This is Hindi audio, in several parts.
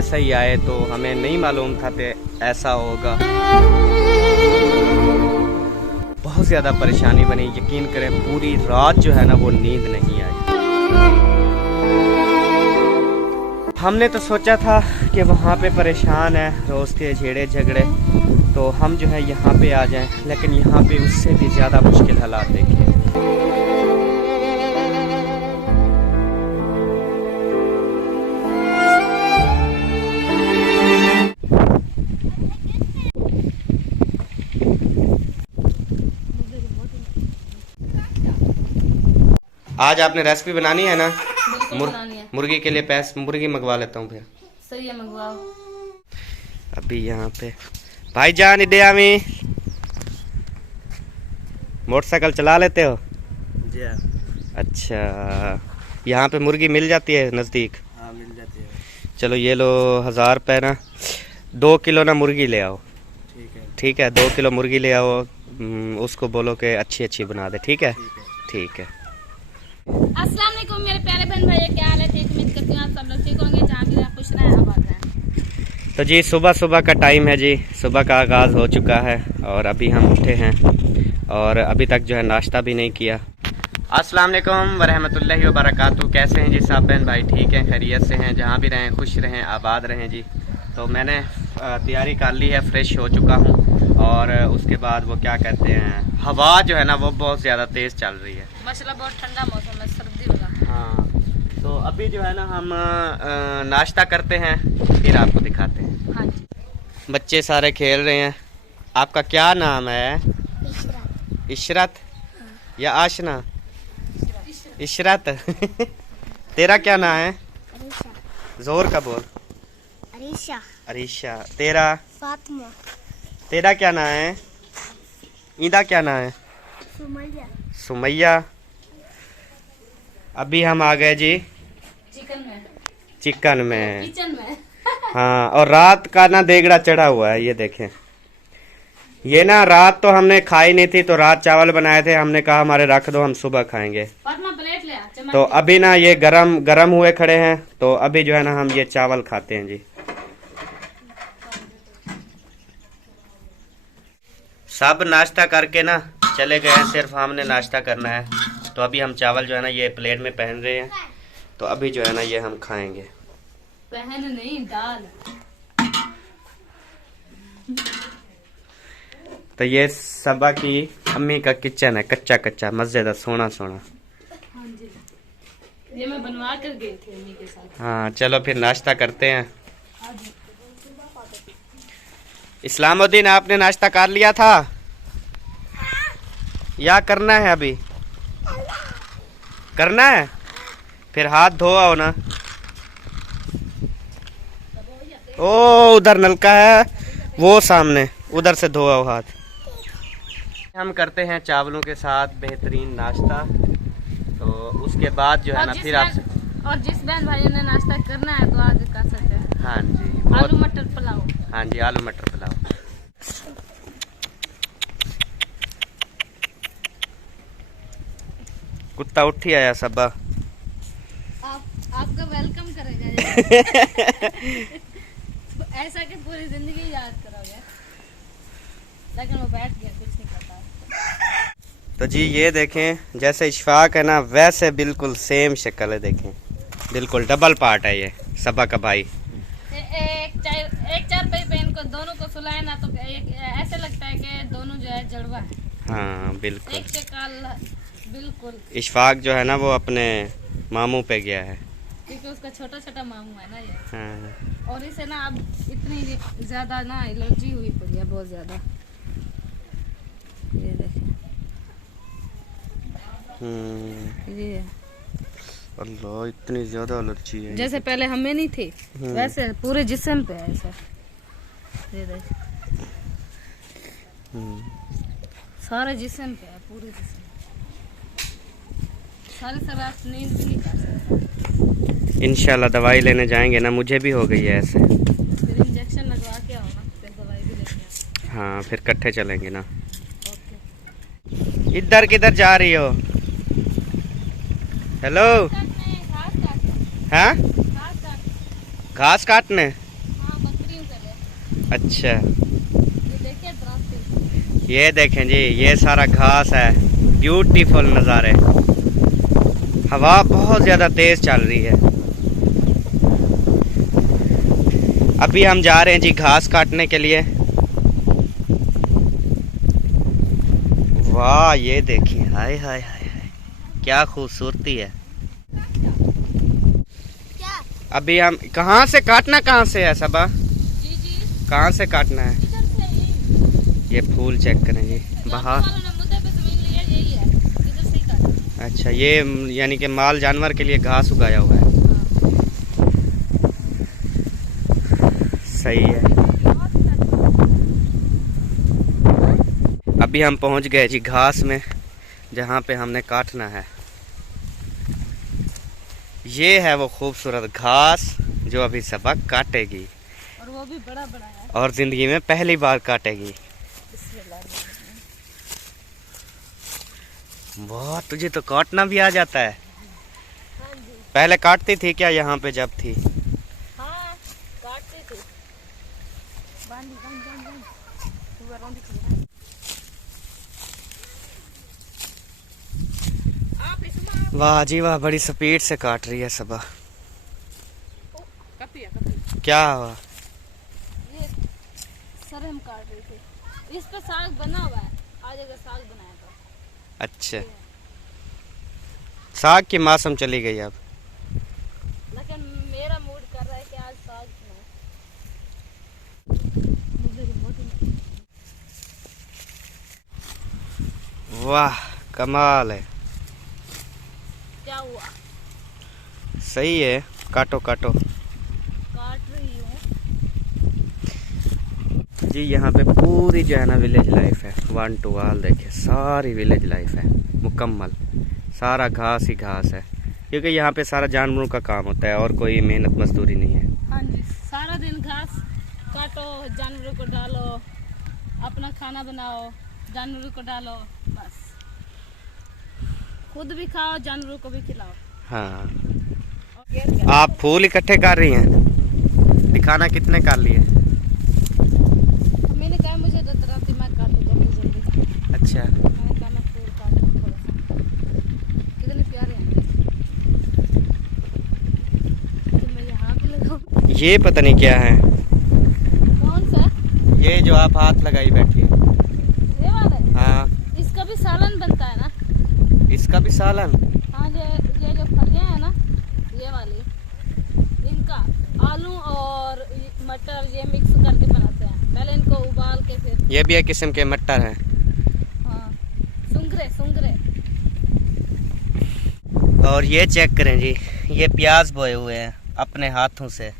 ऐसा ही आए, तो हमें नहीं मालूम था कि ऐसा होगा। बहुत ज़्यादा परेशानी बनी, यकीन करें पूरी रात जो है ना वो नींद नहीं आई। हमने तो सोचा था कि वहाँ पे परेशान है, रोज़ के झेड़े झगड़े, तो हम जो है यहाँ पे आ जाएं, लेकिन यहाँ पे उससे भी ज़्यादा मुश्किल हालात देखिए। आज आपने रेसिपी बनानी है ना? मुर्गी के लिए मुर्गी मंगवा लेता हूँ फिर। सही है, मंगवाओ। अभी यहाँ पे भाईजान इंडिया में मोटरसाइकिल चला लेते हो? जी अच्छा, यहाँ पे मुर्गी मिल जाती है नज़दीक? हाँ, मिल जाती है। चलो ये लो 1000 रुपये ना, 2 किलो ना मुर्गी ले आओ। ठीक है, ठीक है, 2 किलो मुर्गी ले आओ। उसको बोलो कि अच्छी अच्छी बना दे। ठीक है, ठीक है। अस्सलाम वालेकुम मेरे प्यारे बहन भाई, क्या हाल है? ठीक, उम्मीद करती हूँ आप सब लोग ठीक होंगे, जहाँ भी रहें खुश रहें, आबाद रहें। तो जी सुबह सुबह का टाइम है जी, सुबह का आगाज़ हो चुका है और अभी हम उठे हैं और अभी तक जो है नाश्ता भी नहीं किया। अस्सलाम वालेकुम वरहमतुल्लाहि वबरकातुहू। कैसे हैं जी सब बहन भाई? ठीक हैं, खैरियत से हैं, जहाँ भी रहें खुश रहें, आबाद रहें जी। तो मैंने तैयारी कर ली है, फ्रेश हो चुका हूँ और उसके बाद वो क्या कहते हैं, हवा जो है ना वो बहुत ज़्यादा तेज़ चल रही है माशाल्लाह, बहुत ठंडा मौसम है, सर्दी वाला। हाँ, तो अभी जो है ना हम नाश्ता करते हैं, फिर आपको दिखाते हैं। हाँ जी। बच्चे सारे खेल रहे हैं। आपका क्या नाम है? इशरत या आशना? इशरत। तेरा क्या नाम है? जोर का बोल। अरीशा। अरीशा। तेरा? फातिमा। तेरा क्या नाम है? ईदा क्या नाम है? सुमैया। सुमैया। अभी हम आ गए जी चिकन में। किचन में। हाँ, और रात का ना देगड़ा चढ़ा हुआ है, ये देखें। ये ना रात तो हमने खाई नहीं थी, तो रात चावल बनाए थे, हमने कहा हमारे रख दो, हम सुबह खाएंगे। प्लेट ले आ, तो अभी ना ये गरम हुए खड़े हैं, तो अभी जो है ना हम ये चावल खाते हैं जी। सब नाश्ता करके ना चले गए हैं, सिर्फ हमने नाश्ता करना है। तो अभी हम चावल जो है ना ये प्लेट में पहन रहे हैं, तो अभी जो है ना ये हम खाएंगे। पहन नहीं, दाल। तो ये सबा की अम्मी का किचन है, कच्चा कच्चा मजेदार सोना सोना। हाँ जी, ये मैं बनवा कर गई थी अम्मी के साथ। हाँ, चलो फिर नाश्ता करते हैं। इस्लामुद्दीन, आपने नाश्ता कर लिया था या करना है? अभी करना है, फिर हाथ धो आओ ना। ओ उधर नलका है, वो सामने, उधर से धो आओ हाथ। हम करते हैं चावलों के साथ बेहतरीन नाश्ता, तो उसके बाद जो है ना फिर आप और जिस बहन भाई ने नाश्ता करना है तो आज कर सकते हैं। हाँ जी, आलू मटर पुलाव। हाँ जी, आलू मटर पुलाव। कुत्ता उठ ही आया सबा। आपका वेलकम करेगा। ऐसा कि पूरी जिंदगी याद करोगे, लेकिन वो बैठ गया, कुछ नहीं पता। तो जी ये देखें, जैसे इशफाक है ना वैसे बिल्कुल सेम शक्ल है, देखें बिल्कुल डबल पार्ट है ये सबा का भाई। एक चार पे इनको दोनों को सुलाए ना, तो ऐसे लगता है कि दोनों जो है जड़वा है। हाँ बिल्कुल। एक शक्ल बिल्कुल। इशफाक जो है ना वो अपने मामू पे गया है, क्योंकि उसका छोटा छोटा मामू है ना ये। हाँ। और इसे ना अब इतनी ज्यादा ना एलर्जी हुई पड़ी है, बहुत ज्यादा। ये देखिए, ये अल्लाह, इतनी ज्यादा एलर्जी है। जैसे पहले हमें नहीं थी, वैसे पूरे जिस्म पे है ऐसा। ये देखिए, सारे जिस्म पे है, पूरे जिस्म। सारी रात नींद भी नहीं कर सकते। इंशाल्लाह दवाई लेने जाएंगे ना, मुझे भी हो गई है ऐसे। फिर इंजेक्शन लगवा के आओ ना, फिर दवाई भी लेके आओ। हाँ, फिर इकट्ठे चलेंगे ना। ओके। इधर किधर जा रही हो? हेलो। हाँ, घास काटने। अच्छा, ये देखिए द्राक्षे। ये देखें जी, ये सारा घास है। ब्यूटीफुल नज़ारे। हवा बहुत ज़्यादा तेज़ चल रही है। अभी हम जा रहे हैं जी घास काटने के लिए। वाह, ये देखिए, हाय हाय हाय हाय, क्या खूबसूरती है। क्या? अभी हम कहाँ से काटना, कहाँ से है सबा, जी जी, कहाँ से काटना है? इधर से ही। ये फूल चेक करें जी, बाहर। वालों ने मुद्दे पे जमीन लिया, यही है, इधर से ही काटना। अच्छा, ये यानी कि माल जानवर के लिए घास उगाया हुआ है। सही है। अभी हम पहुंच गए जी घास में, जहाँ पे हमने काटना है। ये है वो खूबसूरत घास जो अभी सबा काटेगी, और वो भी बड़ा बड़ा है। और जिंदगी में पहली बार काटेगी। बहुत, तुझे तो काटना भी आ जाता है। हाँ जी, पहले काटती थी क्या यहाँ पे जब थी? हाँ काटते थे। बांध बांध बांध बांध, तू आराम से। आप इसमें वाह जी वाह, बड़ी स्पीड से काट रही है सबा। कपी क्या हुआ? ये सर हम काट रहे थे। इस पे साग बना हुआ है, आज अगर साग बनाया तो। अच्छा, साग की मौसम चली गई अब। लेकिन मेरा मूड कर रहा है कि आज साग बनाए। वाह, कमाल है। क्या हुआ? सही है, काटो काटो काट रही हूँ। जी। यहाँ पे पूरी जो है ना विलेज लाइफ है, 1 to all। देखिए, सारी विलेज लाइफ है मुकम्मल। सारा घास ही घास है, क्योंकि यहाँ पे सारा जानवरों का काम होता है और कोई मेहनत मजदूरी नहीं है। हाँ जी, सारा दिन घास काटो, जानवरों को डालो, अपना खाना बनाओ, जानवरों को डालो, बस खुद भी खाओ, जानवरों को भी खिलाओ। हाँ, और ये क्या? आप फूल इकट्ठे कर रही हैं, दिखाना कितने कर लिए? मैंने कहा मुझे तो तरह से मैं काटू जल्दी जल्दी। अच्छा, मैंने कहा मैं फूल काटूं थोड़ा सा। कितने प्यारे हैं। तो मैं यहाँ भी लगाऊं। ये पता नहीं क्या है, कौन सा? ये जो आप हाथ लगाई बैठी है। ये वाला? हाँ, इसका भी सालन बनता है ना? इसका भी सालन? हाँ, ये जो फलियाँ हैं ना, ये वाली, इनका आलू और मटर ये मिक्स करके बनाते हैं। पहले इनको उबाल के फिर। ये भी एक किस्म के मटर हैं। हाँ, सुंगरे सुंगरे। और ये चेक करें जी, ये प्याज बोए हुए हैं अपने हाथों से।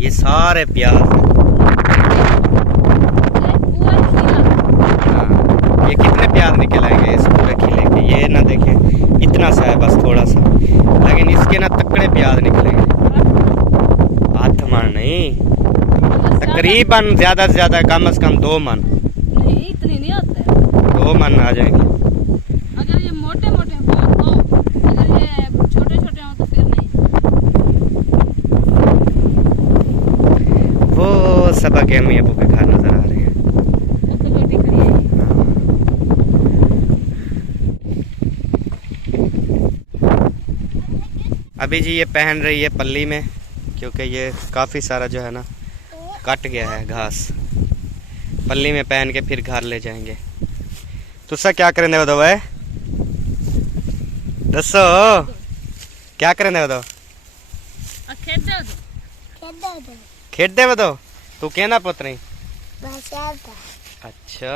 ये सारे प्याज हैं। पूरा खीरा। हाँ, ये कितने प्याज निकल आएंगे इस पूरे खिले के? ये ना देखें, इतना सा है बस, थोड़ा सा, लेकिन इसके ना तकड़े प्याज निकलेंगे। हाथ मन नहीं, तकरीबन ज्यादा से ज्यादा कम से कम 2 मन। नहीं, इतनी नहीं होते। 2 मन आ जाएंगे। अगर ये मोटे मोटे हो, अगर ये छोटे छोटे हो तो फिर नहीं। वो सबा के अम्मी अबू के घर नजर आ रहे हैं। अब तो बेटी खड़ी है। अभी जी ये पहन रही है पल्ली में, क्योंकि ये काफ़ी सारा जो है ना कट गया है घास। पल्ली में पहन के फिर घर ले जाएंगे। तुसा क्या करें दो भाई, दसो क्या करें दो? खेत दे दो। खेड दो तू कहना पुत्र नहीं? अच्छा,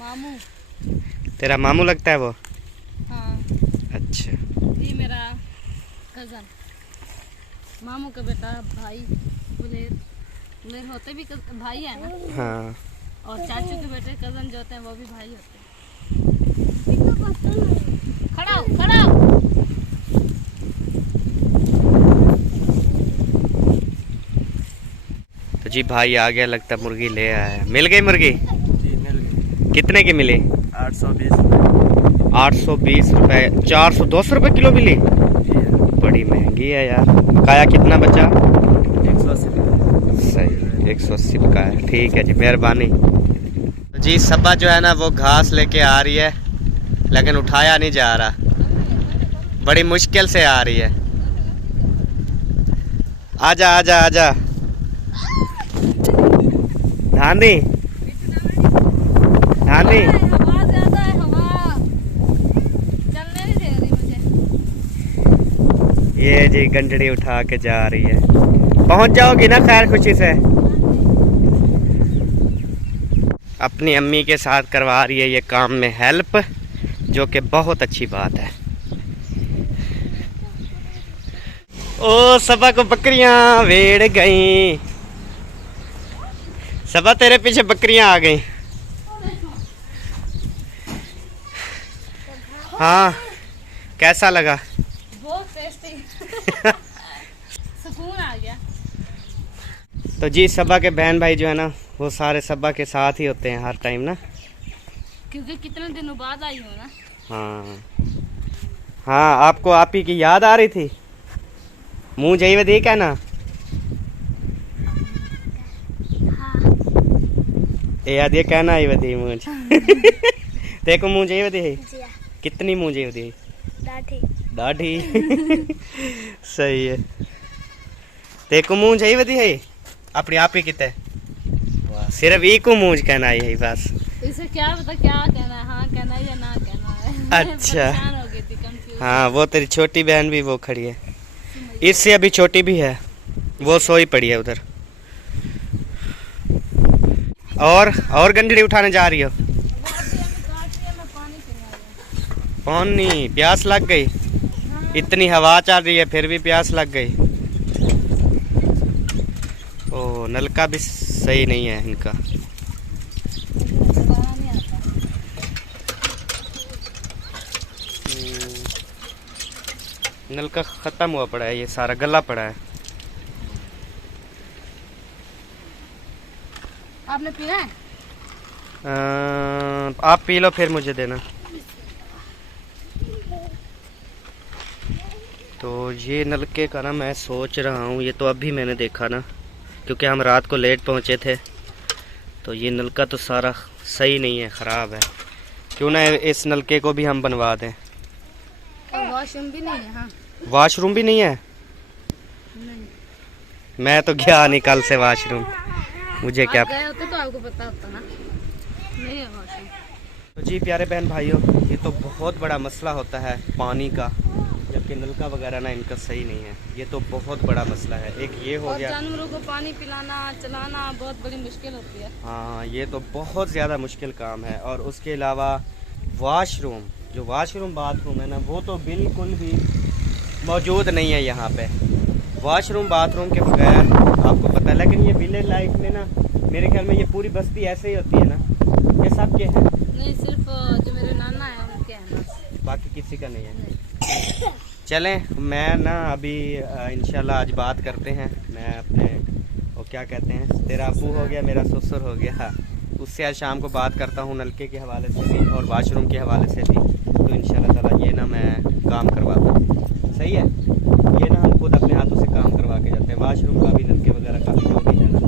मामू। तेरा मामू लगता है वो? हाँ, अच्छा, ये मेरा कज़न, मामू का बेटा, भाई। उलेर होते भी भाई है ना। हाँ। और चाचू के बेटे कज़न जो होते हैं वो भी भाई होते हैं। खड़ा हो, खड़ा हो। तो जी भाई आ गया, लगता है मुर्गी ले आया है। मिल गई मुर्गी? जी मिल गई। कितने की मिली? 820। 820 रुपए। 400-200 रुपए किलो मिली? बड़ी महंगी है यार। बकाया कितना बचा? 180। सही। 180 का है। ठीक है जी, मेहरबानी। तो जी सबा जो है ना वो घास लेके आ रही है, लेकिन उठाया नहीं जा रहा, बड़ी मुश्किल से आ रही है। आजा आजा आजा धानी धानी। हवा ज्यादा है, हवा चलने नहीं दे रही मुझे। ये जी गंजड़ी उठा के जा रही है। पहुंच जाओगी ना खैर खुशी से। अपनी अम्मी के साथ करवा रही है ये काम में हेल्प, जो कि बहुत अच्छी बात है। ओ सबा को बकरियां वेड़ गई। सबा तेरे पीछे बकरियां आ गई। हाँ कैसा लगा? बहुत टेस्टी। सुकून आ गया। तो जी सबा के बहन भाई जो है ना वो सारे सबा के साथ ही होते हैं हर टाइम ना, क्योंकि कितने दिनों बाद आई हो ना। हाँ हाँ। आपको आप ही की याद आ रही थी? मुंह जाइए देख है ना। याद ये कहना आई वधी मुंह देखो मुंह जाइए दे। जिया कितनी मुंह जाइए दे? दाढ़ी दाढ़ी सही है। देखो मुंह जाइए वधी है अपने आप ही कितने सिर्फ एक को मुंह कहना आई है बस। इसे क्या पता क्या कहना है, हाँ कहना है या ना कहना है। अच्छा। परेशान हो गई थी, कंफ्यूज। हाँ वो तेरी छोटी बहन भी वो खड़ी है, इससे अभी छोटी भी है, वो सोई पड़ी है उधर। और गंजड़ी उठाने जा रही हो? पानी प्यास लग गई? इतनी हवा चल रही है फिर भी प्यास लग गई। ओ नलका भी सही नहीं है इनका। नलका खत्म हुआ पड़ा है, ये सारा गला पड़ा है। आपने पिया है? आप पी लो फिर मुझे देना। तो ये नलके का ना मैं सोच रहा हूँ, ये तो अभी मैंने देखा ना, क्योंकि हम रात को लेट पहुँचे थे, तो ये नलका तो सारा सही नहीं है, ख़राब है। क्यों ना इस नलके को भी हम बनवा दें। और वॉशरूम भी नहीं है। हाँ वॉशरूम भी नहीं है? नहीं। मैं तो गया नहीं कल से वॉशरूम, मुझे क्या। आप गए होते तो आपको पता होता ना। नहीं है वॉशरूम। तो जी प्यारे बहन भाइयों, ये तो बहुत बड़ा मसला होता है पानी का, जबकि नलका वगैरह ना इनका सही नहीं है। ये तो बहुत बड़ा मसला है। एक ये हो और गया, जानवरों को पानी पिलाना चलाना बहुत बड़ी मुश्किल होती है। हाँ ये तो बहुत ज़्यादा मुश्किल काम है। और उसके अलावा वॉशरूम, जो वॉशरूम बाथरूम है ना, वो तो बिल्कुल भी मौजूद नहीं है यहाँ पे। वॉशरूम बाथरूम के बगैर आपको पता है, लेकिन ये विलेज लाइफ में ना मेरे ख्याल में ये पूरी बस्ती ऐसे ही होती है ना। ये सब के हैं? नहीं, सिर्फ जो मेरे नाना है उनके हैं बस, बाकी किसी का नहीं है। नहीं। चलें मैं ना अभी इंशाल्लाह आज बात करते हैं। मैं अपने वो क्या कहते हैं, तेरा अबू हो गया मेरा ससुर हो गया, हाँ, उससे आज शाम को बात करता हूँ नलके के हवाले से भी और वाशरूम के हवाले से भी। तो इंशाल्लाह ताला ये ना मैं काम करवाता हूँ। सही है, ये ना हम खुद अपने हाथों से काम करवा के जाते हैं, वाशरूम का भी नलके वगैरह का भी जो भी है ना।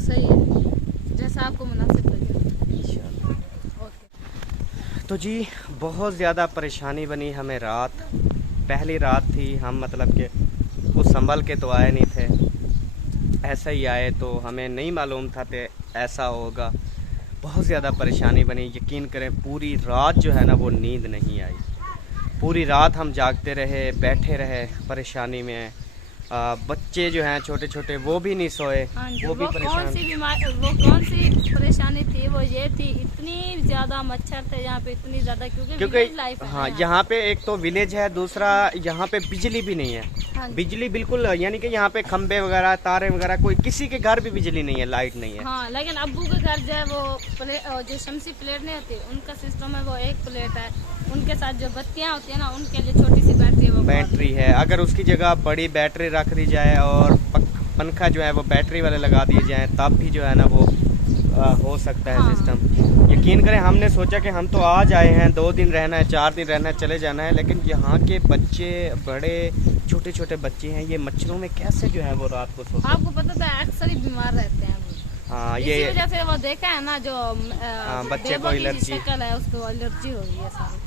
सही है, जैसा आपको मुनासिब लगे। इंशाल्लाह। ओके। तो जी बहुत ज़्यादा परेशानी बनी हमें रात, पहली रात थी, हम मतलब कि कुछ संभल के तो आए नहीं थे, ऐसा ही आए, तो हमें नहीं मालूम था कि ऐसा होगा। बहुत ज़्यादा परेशानी बनी, यकीन करें पूरी रात जो है ना वो नींद नहीं आई। पूरी रात हम जागते रहे, बैठे रहे परेशानी में। बच्चे जो हैं छोटे छोटे वो भी नहीं सोए, हाँ जी, वो भी वो परेशान। कौन सी बीमारी, वो कौन सी परेशानी थी, वो ये थी इतनी ज़्यादा मच्छर थे यहाँ पे, इतनी ज़्यादा, क्योंकि विलेज लाइफ है हाँ ना यहाँ पे एक तो विलेज है, दूसरा यहाँ पे बिजली भी नहीं है। हाँ जी। बिजली बिल्कुल, यानी कि यहाँ पे खंबे वगैरह तारे वगैरह कोई किसी के घर भी बिजली नहीं है, लाइट नहीं है। हाँ, लेकिन अब्बू के घर जो है वो जो शमसी प्लेट नहीं होती, उनका सिस्टम है, वो एक प्लेट है, उनके साथ जो बत्तियाँ होती है ना, उनके लिए छोटी सी बैटरी है, वो बैटरी है। अगर उसकी जगह बड़ी बैटरी रख दी जाए और पंखा जो है वो बैटरी वाले लगा दिए जाए, तब भी जो है ना वो हो सकता है हाँ। सिस्टम। यकीन करें हमने सोचा कि हम तो आज आए हैं, 2 दिन रहना है, 4 दिन रहना है, चले जाना है, लेकिन यहाँ के बच्चे बड़े छोटे छोटे बच्चे हैं, ये मच्छरों में कैसे जो है वो रात को सोते हैं। आपको पता था अक्सर ही बीमार रहते हैं वो। हाँ इसी ये वजह से वो देखा है ना जो बच्चे को बेबो की एलर्जी। शक्ल है उसको एलर्जी हो गई है सारी।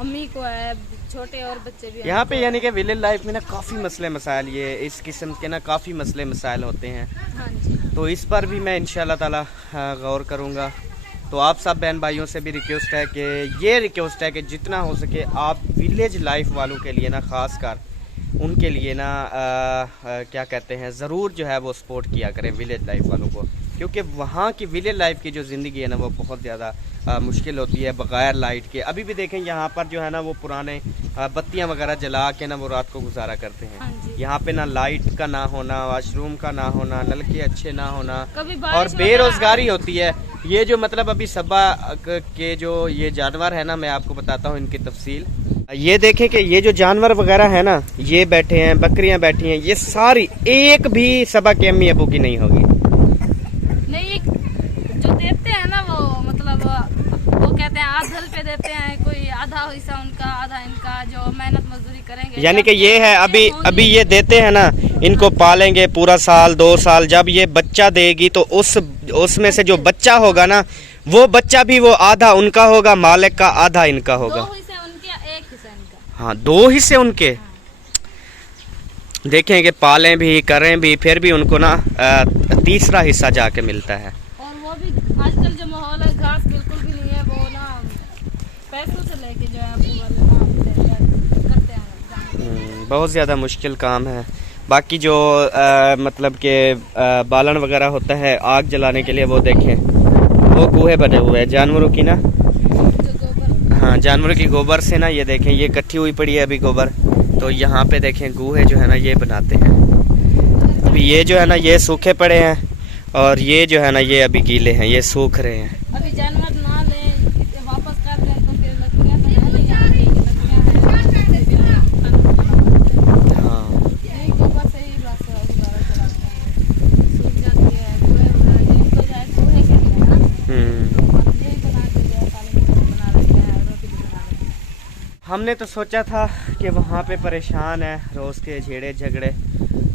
अम्मी को है, छोटे और बच्चे भी हैं। यहाँ पे यानी कि विलेज लाइफ में ना काफ़ी मसले मसाइल, ये इस किस्म के ना काफ़ी मसले मसाइल होते हैं, हाँ जी। तो इस पर भी मैं इंशाल्लाह ताला गौर करूँगा। तो आप सब बहन भाइयों से भी रिक्वेस्ट है कि जितना हो सके आप विलेज लाइफ वालों के लिए ना ख़ास कर उनके लिए ना क्या कहते हैं, ज़रूर जो है वो सपोर्ट किया करें विलेज लाइफ वालों को, क्योंकि वहाँ की विलेज लाइफ की जो ज़िंदगी है ना वो बहुत ज़्यादा मुश्किल होती है बग़ैर लाइट के। अभी भी देखें यहाँ पर जो है ना वो पुराने बत्तियाँ वगैरह जला के ना वो रात को गुजारा करते हाँ हैं। जी। यहाँ पे ना लाइट का ना होना, वॉशरूम का ना होना, नलके अच्छे ना होना कभी और बारिश बेरोजगारी होती है। ये जो मतलब अभी सबा के जो ये जानवर है ना, मैं आपको बताता हूँ इनकी तफसील। ये देखें कि ये जो जानवर वगैरह है ना, ये बैठे हैं, बकरियां बैठी हैं, ये सारी एक भी सबा के अम्मी अबू की नहीं होगी। नहीं, जो देते हैं ना वो मतलब वो कहते हैं आधल पे देते हैं, कोई आधा हिस्सा उनका आधा इनका, जो मेहनत मजदूरी करेंगे। यानी कि ये है अभी ये देते हैं ना, इनको पालेंगे पूरा साल 2 साल, जब ये बच्चा देगी तो उसमें से जो बच्चा होगा ना, वो बच्चा भी वो आधा उनका होगा मालिक का, आधा इनका होगा। 2 हिस्से उनके, 1 हिस्सा इनका। हाँ 2 हिस्से उनके। देखें कि पालें भी करें भी, फिर भी उनको ना तीसरा हिस्सा जाके मिलता है। और वो भी आजकल जो माहौल है, घास बिल्कुल भी नहीं है, वो ना पैसों से लेके जो है वो वाले ना करते हैं। बहुत ज़्यादा मुश्किल काम है। बाकी जो मतलब के बालन वगैरह होता है आग जलाने के लिए, वो देखें वो कुएं बने हुए हैं जानवरों की ना। जो गोबर, हाँ जानवरों की गोबर से ना, ये देखें ये इकट्ठी हुई पड़ी है अभी गोबर, तो यहाँ पे देखें गुहे जो है ना ये बनाते हैं। अभी ये जो है ना ये सूखे पड़े हैं और ये जो है ना ये अभी गीले हैं, ये सूख रहे हैं। अभी जानवर ना ले वापस कर दें तो फिर लकड़ियां तो नहीं आएंगी, लकड़ियां हैं। हाँ यही गोबर से ही बस गुजारा चलाते हैं। सूख जाती है, गोहे वगैरह इनको जाए गोहे के लिए ना, यही बना के जो है काली मिर्च बना लेते हैं, रोटी भी बना लेते हैं। हमने तो सोचा था कि वहाँ पे परेशान है रोज़ के झेड़े झगड़े,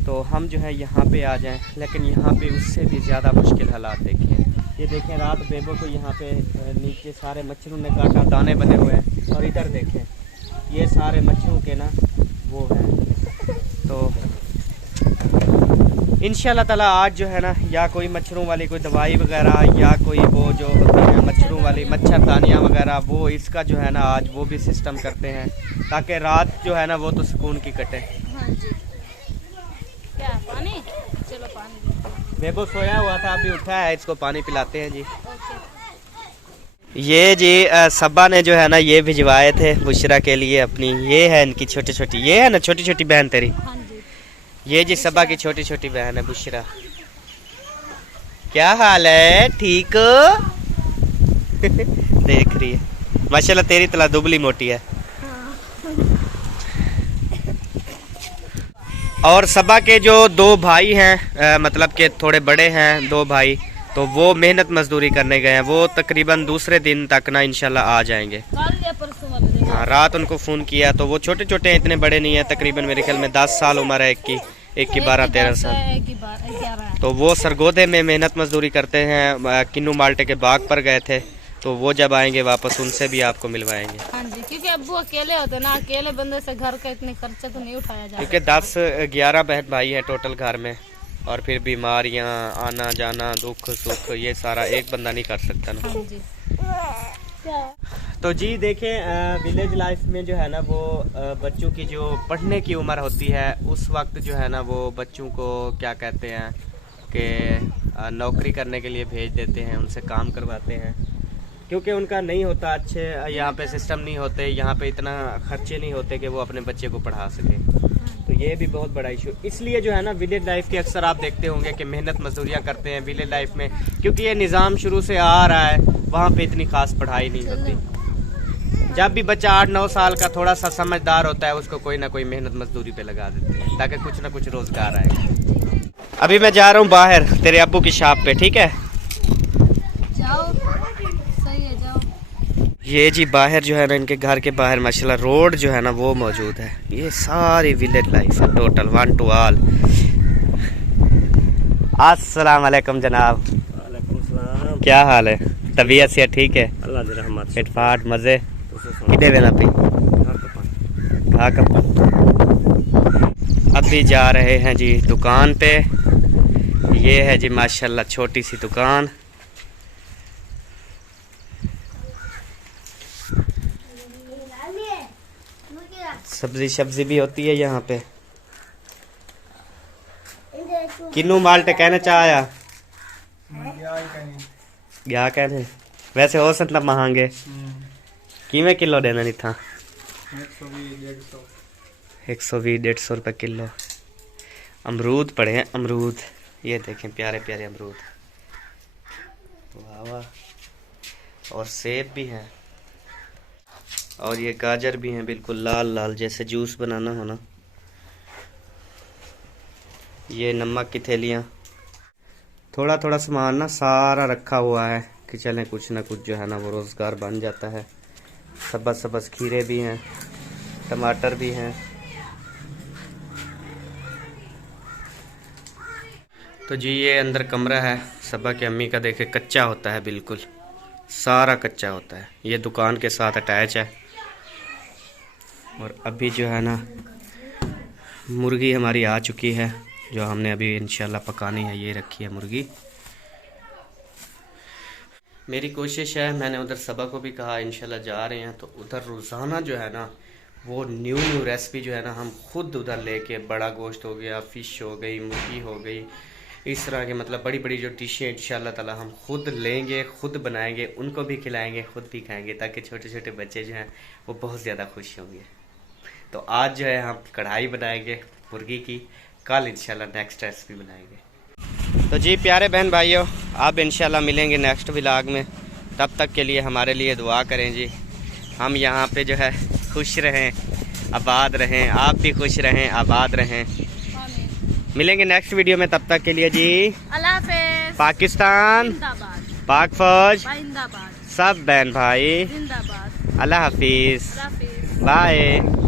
तो हम जो है यहाँ पे आ जाएं, लेकिन यहाँ पे उससे भी ज़्यादा मुश्किल हालात देखें। ये देखें रात बेबो को यहाँ पे नीचे सारे मच्छरों ने काटा, दाने बने हुए हैं, और इधर देखें ये सारे मच्छरों के ना वो हैं। तो इंशाल्लाह ताला आज जो है ना या कोई मच्छरों वाली कोई दवाई वगैरह या कोई वो जो होती है मच्छरों वाली मच्छरदानियाँ वगैरह, वो इसका जो है ना आज वो भी सिस्टम करते हैं, ताकि रात जो है ना वो तो सुकून की कटे। हाँ जी। क्या पानी? चलो पानी देते हैं। बेबो सोया हुआ था, अभी उठा है, इसको पानी पिलाते हैं जी। ओके। ये जी सबा ने जो है ना ये भिजवाए थे बुशरा के लिए अपनी, ये है इनकी छोटी छोटी, ये है ना छोटी छोटी बहन तेरी, हाँ जी। ये जी सबा की छोटी छोटी बहन है बुशरा। क्या हाल है, ठीक हो? देख रही है माशाल्लाह, तेरी तला दुबली मोटी है। और सबा के जो 2 भाई हैं मतलब के थोड़े बड़े हैं 2 भाई, तो वो मेहनत मजदूरी करने गए हैं, वो तकरीबन दूसरे दिन तक ना इंशाल्लाह आ जाएंगे। कल या परसों वाले दिन। हाँ रात उनको फ़ोन किया तो वो छोटे छोटे हैं, इतने बड़े नहीं हैं, तकरीबन मेरे ख्याल में 10 साल उम्र है, एक की 12-13 साल। एक की 11 है। तो वो सरगोधे में मेहनत मजदूरी करते हैं, किन्नू माल्टे के बाग पर गए थे, तो वो जब आएंगे वापस उनसे भी आपको मिलवाएंगे, हाँ जी, क्योंकि अब्बू अकेले होते ना, अकेले बंदे से घर का इतने खर्चा तो नहीं उठाया जाता। क्योंकि 10-11 बहन भाई हैं टोटल घर में, और फिर बीमारियां आना जाना दुख सुख ये सारा एक बंदा नहीं कर सकता ना। हाँ जी। तो जी देखें विलेज लाइफ में जो है ना वो बच्चों की जो पढ़ने की उम्र होती है उस वक्त जो है ना वो बच्चों को क्या कहते हैं कि नौकरी करने के लिए भेज देते हैं, उनसे काम करवाते हैं, क्योंकि उनका नहीं होता अच्छे यहाँ पे सिस्टम नहीं होते, यहाँ पे इतना खर्चे नहीं होते कि वो अपने बच्चे को पढ़ा सके। तो ये भी बहुत बड़ा इशू, इसलिए जो है ना विलेज लाइफ के अक्सर आप देखते होंगे कि मेहनत मजदूरियाँ करते हैं विलेज लाइफ में, क्योंकि ये निज़ाम शुरू से आ रहा है, वहाँ पे इतनी खास पढ़ाई नहीं होती। जब भी बच्चा 8-9 साल का थोड़ा सा समझदार होता है उसको कोई ना कोई मेहनत मजदूरी पे लगा देते हैं ताकि कुछ ना कुछ रोजगार आए। अभी मैं जा रहा हूँ बाहर तेरे अब्बू की शॉप पे, ठीक है? जाओ, सही ये जी बाहर जो है ना, इनके घर के बाहर माशाल्लाह रोड जो है ना वो मौजूद है। ये सारी विलेज लाइफ है टोटल 1 to all। अस्सलाम वालेकुम जनाब, वालेकुम सलाम। क्या हाल है? तबीयत से ठीक है? अल्लाह दी रहमत से। फिटफाट मजे तुसे सुना। किधे वेना पी हाँ, कपा। अभी जा रहे हैं जी दुकान पे। ये है जी माशाल्लाह छोटी सी दुकान। सब्जी सब्जी भी होती है यहाँ पे। किन्नू माल्टे कहने चाया गया कहने वैसे हो सकता महंगे किमें किलो देना नहीं था 120-150 रुपये किलो। अमरूद पड़े हैं अमरूद, ये देखें प्यारे प्यारे अमरूद, वाह वाह। और सेब भी हैं और ये गाजर भी हैं बिल्कुल लाल लाल जैसे जूस बनाना हो ना। ये नमक की थैलियाँ, थोड़ा थोड़ा सामान ना सारा रखा हुआ है कि चलें कुछ ना कुछ जो है ना वो रोज़गार बन जाता है। सबस सबस खीरे भी हैं, टमाटर भी हैं। तो जी ये अंदर कमरा है सबा की अम्मी का, देखे कच्चा होता है बिल्कुल सारा कच्चा होता है। ये दुकान के साथ अटैच है। और अभी जो है ना मुर्गी हमारी आ चुकी है जो हमने अभी इंशाल्लाह पकानी है। ये रखी है मुर्गी। मेरी कोशिश है, मैंने उधर सबा को भी कहा इंशाल्लाह जा रहे हैं तो उधर रोज़ाना जो है ना वो न्यू रेसिपी जो है ना हम खुद उधर लेके, बड़ा गोश्त हो गया, फ़िश हो गई, मुर्गी हो गई, इस तरह के मतलब बड़ी बड़ी जो डिशें इंशाल्लाह ताला हम खुद लेंगे, खुद बनाएंगे, उनको भी खिलाएंगे, खुद भी खाएंगे, ताकि छोटे छोटे बच्चे जो हैं वो बहुत ज़्यादा खुश होंगे। तो आज जो है हम कढ़ाई बनाएंगे मुर्गी की, कल इंशाल्लाह नेक्स्ट रेसिपी बनाएंगे। तो जी प्यारे बहन भाइयों, आप इंशाल्लाह मिलेंगे नेक्स्ट व्लॉग में। तब तक के लिए हमारे लिए दुआ करें जी। हम यहाँ पे जो है खुश रहें, आबाद रहें, आप भी खुश रहें, आबाद रहें। मिलेंगे नेक्स्ट वीडियो में, तब तक के लिए जी अल्लाह हाफिज़। पाकिस्तान जिंदाबाद, पाक फौज जिंदाबाद, सब बहन भाई, जिंदाबाद, अल्लाह हाफिज़, हाफिज़। बाय।